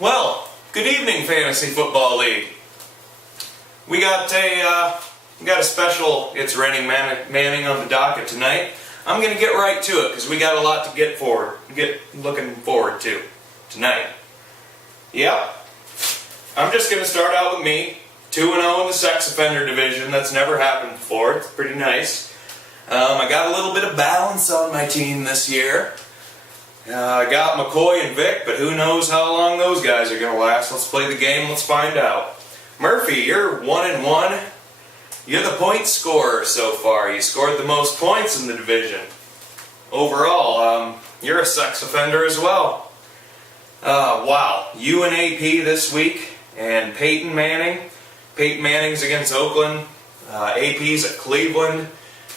Well, good evening, Fantasy Football League. We got a special It's Raining Manning on the docket tonight. I'm going to get right to it because we got a lot to get looking forward to tonight. Yep. I'm just going to start out with me. 2-0 in the sex offender division. That's never happened before. It's pretty nice. I got a little bit of balance on my team this year. I got McCoy and Vic, but who knows how long those guys are going to last. Let's play the game. Let's find out. Murphy, you're 1-1. You're the point scorer so far. You scored the most points in the division. Overall, you're a sex offender as well. Wow. You and AP this week, and Peyton Manning. Peyton Manning's against Oakland. AP's at Cleveland.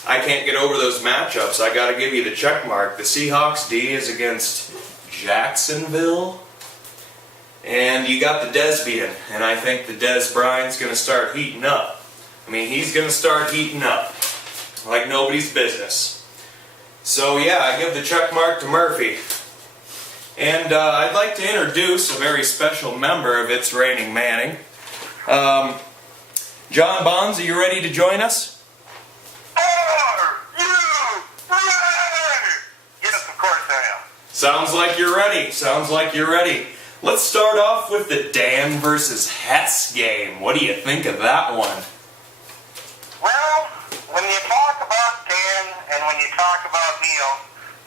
I can't get over those matchups. I got to give you the check mark. The Seahawks D is against Jacksonville. And you got the Desbian. And I think the Des Bryant's going to start heating up. I mean, he's going to start heating up like nobody's business. So yeah, I give the check mark to Murphy. And I'd like to introduce a very special member of It's Raining Manning. John Bahns, are you ready to join us? Sounds like you're ready. Sounds like you're ready. Let's start off with the Dan versus Hess game. What do you think of that one? Well, when you talk about Dan and when you talk about Neil,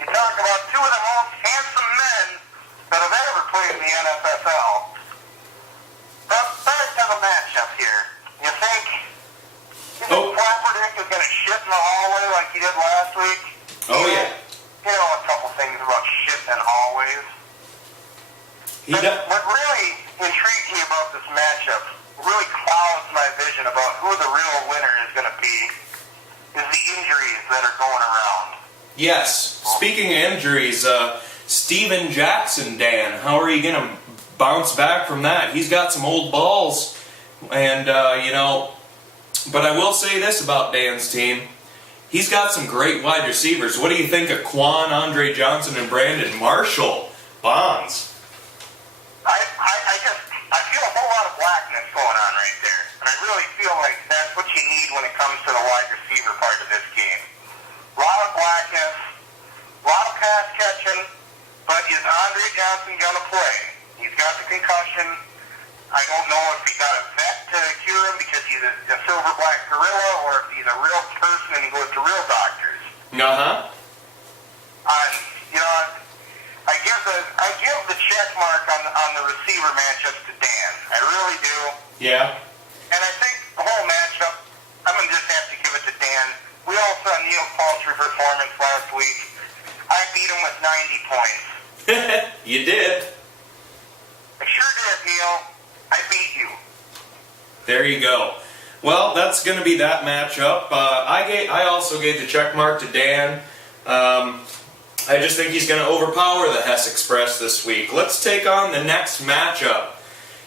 you talk about two of the most handsome men that have ever played in the NFFL. But back to the matchup here. You think Kaepernick is going to shit in the hallway like he did last week? Oh, yeah. You know a couple things about shitting in hallways. What really intrigues me about this matchup, really clouds my vision about who the real winner is going to be, is the injuries that are going around. Yes. Speaking of injuries, Steven Jackson, Dan, how are you going to bounce back from that? He's got some old balls, and, but I will say this about Dan's team. He's got some great wide receivers. What do you think of Quan, Andre Johnson, and Brandon Marshall? Bahns. I feel a whole lot of blackness going on right there. And I really feel like that's what you need when it comes to the wide receiver part of this game. A lot of blackness, a lot of pass catching, but is Andre Johnson going to play? He's got the concussion. I don't know if he got a vet to cure him because he's a silver black gorilla or if he's a real person and he goes to real doctors. Uh-huh. I give the check mark on the receiver matchups to Dan. I really do. Yeah. And I think the whole matchup, I'm going to just have to give it to Dan. We all saw Neil's paltry performance last week. I beat him with 90 points. You did. I sure did, Neil. I beat you. There you go. Well, that's going to be that matchup. I also gave the check mark to Dan. I just think he's going to overpower the Hess Express this week. Let's take on the next matchup.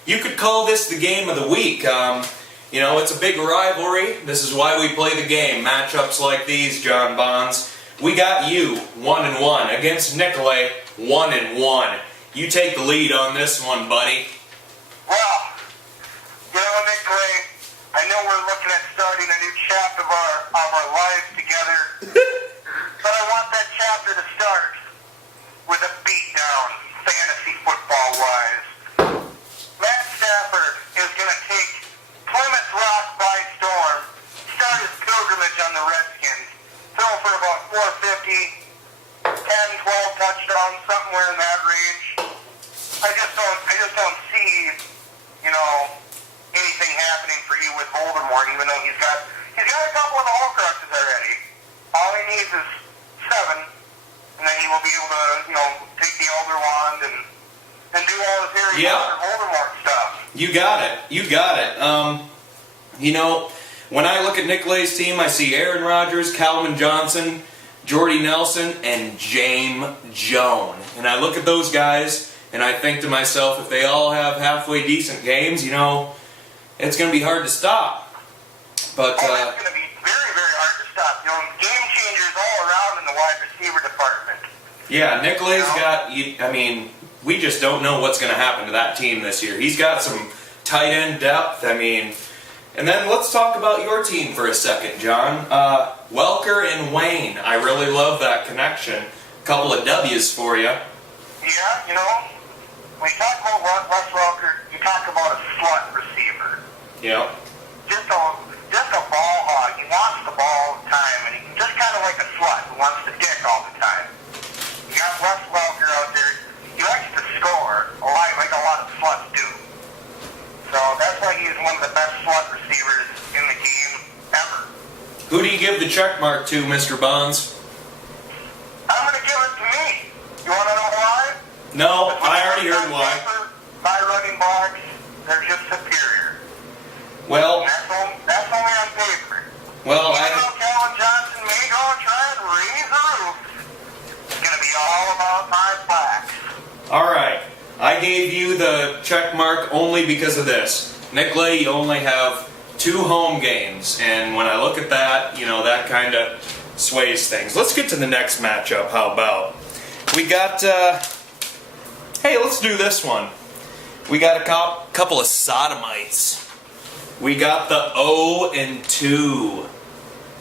You could call this the game of the week. It's a big rivalry. This is why we play the game. Matchups like these, John Bahns. We got you, 1-1, against Nicolay, 1-1. You take the lead on this one, buddy. Well, Nicolay, I know we're looking at starting a new chapter of our lives together. But I want that chapter to start with a beatdown, fantasy football-wise. Matt Stafford is going to take Plymouth Rock by storm, start his pilgrimage on the Redskins, throw for about 450, 10, 12 touchdowns, somewhere in that range. I just don't see, anything happening for you with Voldemort, even though he's got a couple of the Horcruxes already. All he needs is 7, and then he will be able to, take the Elder Wand and do all his Harry Potter Voldemort stuff. You got it. When I look at Nicolay's team, I see Aaron Rodgers, Calvin Johnson, Jordy Nelson, and James Jones. And I look at those guys, and I think to myself, if they all have halfway decent games, it's going to be hard to stop. But it's going to be very, very hard to stop. Game changers all around in the wide receiver department. Yeah, Nicolay's got, we just don't know what's going to happen to that team this year. He's got some tight end depth. I mean, and then let's talk about your team for a second, John. Welker and Wayne. I really love that connection. Couple of W's for you. Yeah, you know, when you talk about Wes Welker, you talk about a slut receiver. Yeah. Just a ball hog. He wants the ball all the time, and he's just kind of like a slut who wants to dick all the time. You got Wes Welker out there. He likes to score a lot, like a lot of sluts do. So that's why he's one of the best slut receivers in the game ever. Who do you give the check mark to, Mr. Bahns? I'm going to give it to me. You want to know why? No, I already heard why. My running backs, they're just superior. Well, that's only on paper. well, Even though Calvin Johnson may go and try and raise the roof, it's going to be all about my blacks. all right. I gave you the check mark only because of this. Nicolay, you only have 2 home games, and when I look at that, you know, that kind of sways things. Let's get to the next matchup. How about? We got, hey, let's do this one. We got a couple of sodomites. We got the 0-2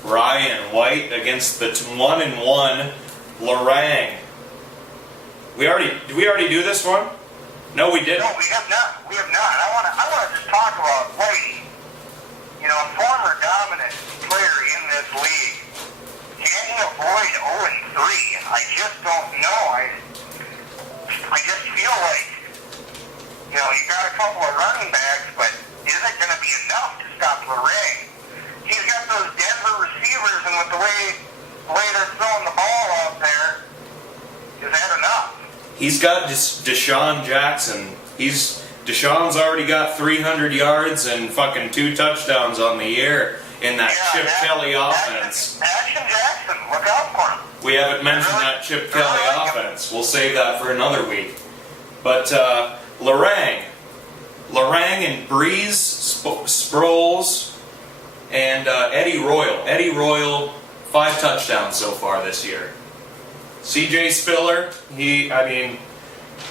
Ryan White against the 1-1 Lorang. Did we already do this one? No, we didn't. No, we have not. We have not. I want to just talk about Whitey. You know, a former dominant player in this league. Can he avoid 0-3? I just don't know. I just feel like, you know, you got a couple of running backs, but is it going to be enough to stop Lorang? He's got those Denver receivers, and with the way they're throwing the ball out there, is that enough? He's got Deshaun Jackson. Deshaun's already got 300 yards and fucking 2 touchdowns on the year in that Chip Kelly offense. Action Jackson, look out for him. We haven't mentioned that Chip Kelly offense. We'll save that for another week. But Lorang and Breeze, Sproles, and Eddie Royal. Eddie Royal, 5 touchdowns so far this year. CJ Spiller,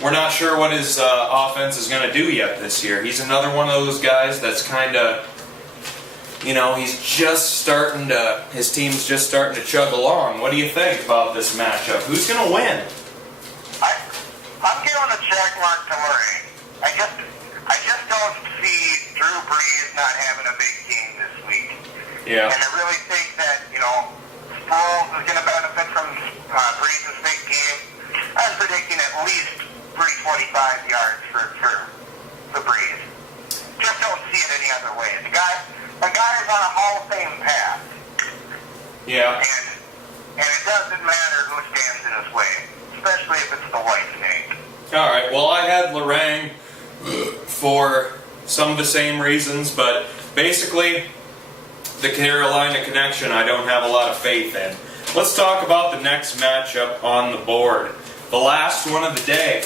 we're not sure what his offense is going to do yet this year. He's another one of those guys that's kind of, you know, his team's just starting to chug along. What do you think about this matchup? Who's going to win? I'm giving a check mark to Lorang. I just don't see Drew Brees not having a big game this week. Yeah. And I really think that, you know, Sproles is going to benefit from Brees' big game. I'm predicting at least 325 yards for Brees. Just don't see it any other way. The guy is on a Hall of Fame path. Yeah. And it doesn't matter who stands in his way, especially if it's the white snake. All right. Well, I had Lorang for some of the same reasons, but basically, the Carolina connection I don't have a lot of faith in. Let's talk about the next matchup on the board. The last one of the day.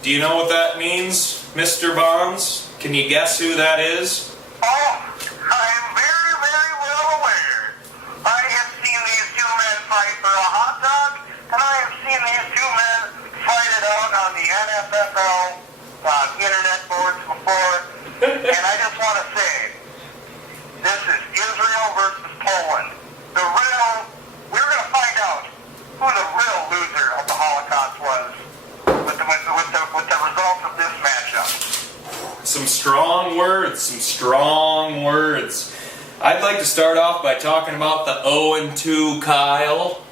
Do you know what that means, Mr. Bahns? Can you guess who that is? Oh, I'm very, very well aware. I have seen these 2 men fight for a hot dog, and I have seen these 2 men fight it out on the NFL internet boards before. And I just want to say, this is Israel versus Poland. We're going to find out who the real loser of the Holocaust was with the results of this matchup. Some strong words. I'd like to start off by talking about the 0-2 Kyle.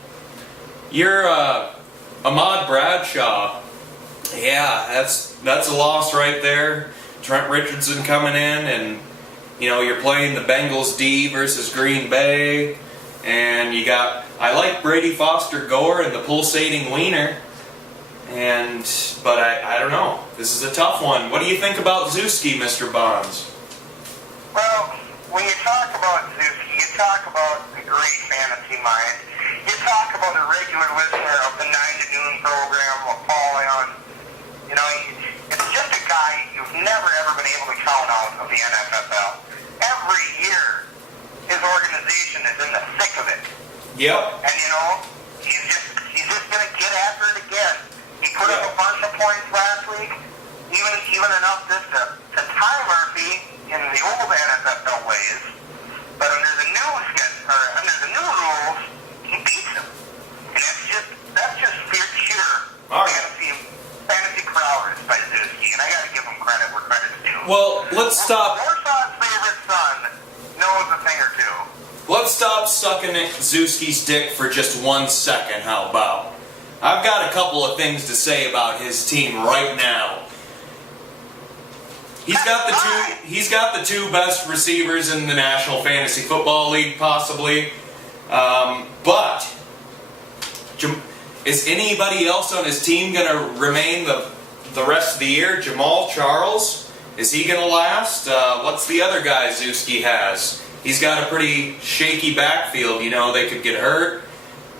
You're Ahmad Bradshaw. Yeah, that's a loss right there. Trent Richardson coming in, and you know, you're playing the Bengals D versus Green Bay, and I like Brady Foster Gore and the pulsating wiener, but I don't know. This is a tough one. What do you think about Zewski, Mr. Bahns? Well, when you talk about Zewski, you talk about a great fantasy mind. You talk about a regular listener of the 9 to noon program of Paul Allen. You know, it's just a guy you've never ever been able to count out of the NFL. Every year, his organization is in the thick of it. Yep. And you know, he's just going to get after it again. He put up a bunch of points last week, even enough just to tie Murphy in the old NFL ways. But under the new rules, he beats him, and that's just sheer fantasy prowess by Zuski, and I got to give him credit where credit's due. Well, let's stop. Warsaw's favorite son knows a thing or two. Let's stop sucking at Zuski's dick for just 1 second. How about? I've got a couple of things to say about his team right now. He's got the two best receivers in the National Fantasy Football League, possibly. But is anybody else on his team going to remain the rest of the year? Jamal Charles, is he going to last? What's the other guy Zuski has? He's got a pretty shaky backfield. You know, they could get hurt.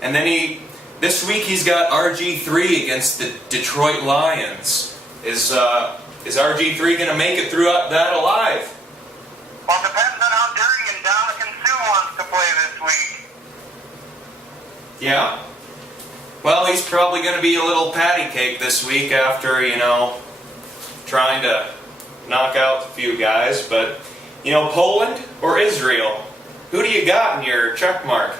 And then this week he's got RG3 against the Detroit Lions. Is RG3 going to make it through that alive? Well, it depends on how dirty and Dominican Sue wants to play this week. Yeah. Well, he's probably going to be a little patty cake this week after, trying to knock out a few guys. But, Poland or Israel? Who do you got in your check mark?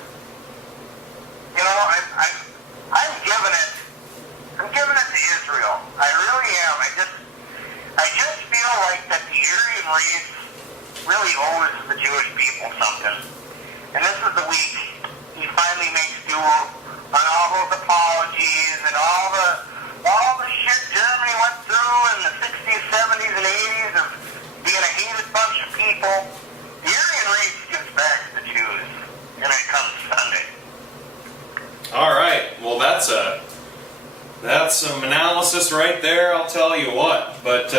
I'm giving it to Israel. I really am. I just feel like that the Aryan race really owes the Jewish people something. And this is the week he finally makes due on all those apologies and all the shit Germany went through in the 60s, 70s, and 80s of being a hated bunch of people. The Aryan race gets back to the Jews, and it comes Sunday. All right. Well, that's some analysis right there, I'll tell you what. But,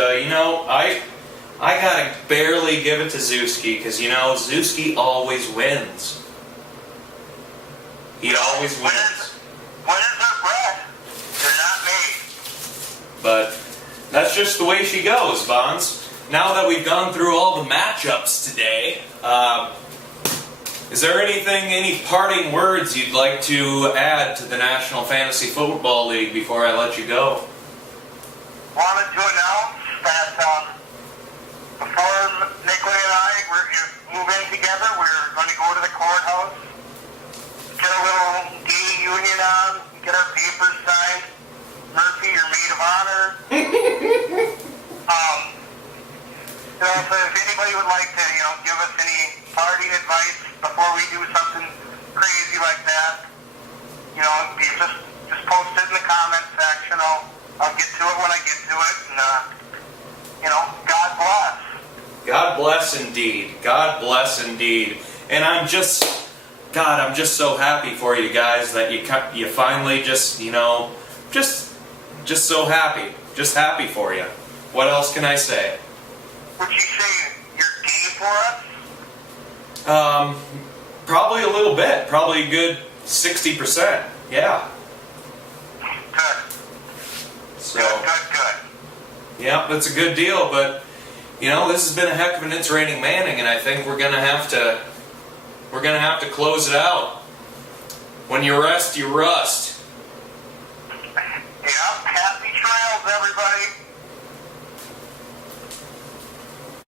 I gotta barely give it to Zuski, because, Zuski always wins. He always wins. Winners are bred. They're not made. But that's just the way she goes, Bahns. Now that we've gone through all the matchups today, is there any parting words you'd like to add to the National Fantasy Football League before I let you go? Wanted to announce that before Nicolay and I move in together, we're going to go to the courthouse, get a little gay union on, get our papers signed. Murphy, your maid of honor. If anybody would like to, give us any parting advice before we do something crazy like that, you just post it in the comment section. I'll get to it when I get to it, and God bless. God bless indeed. God bless indeed. And I'm just so happy for you guys that you finally just so happy. Just happy for you. What else can I say? Would you say you're gay for us? Probably a little bit. Probably a good 60%. Yeah. Good. So, Good. yeah, that's a good deal. But this has been a heck of an It's Raining Manning, and I think we're gonna have to close it out. When you rest, you rust.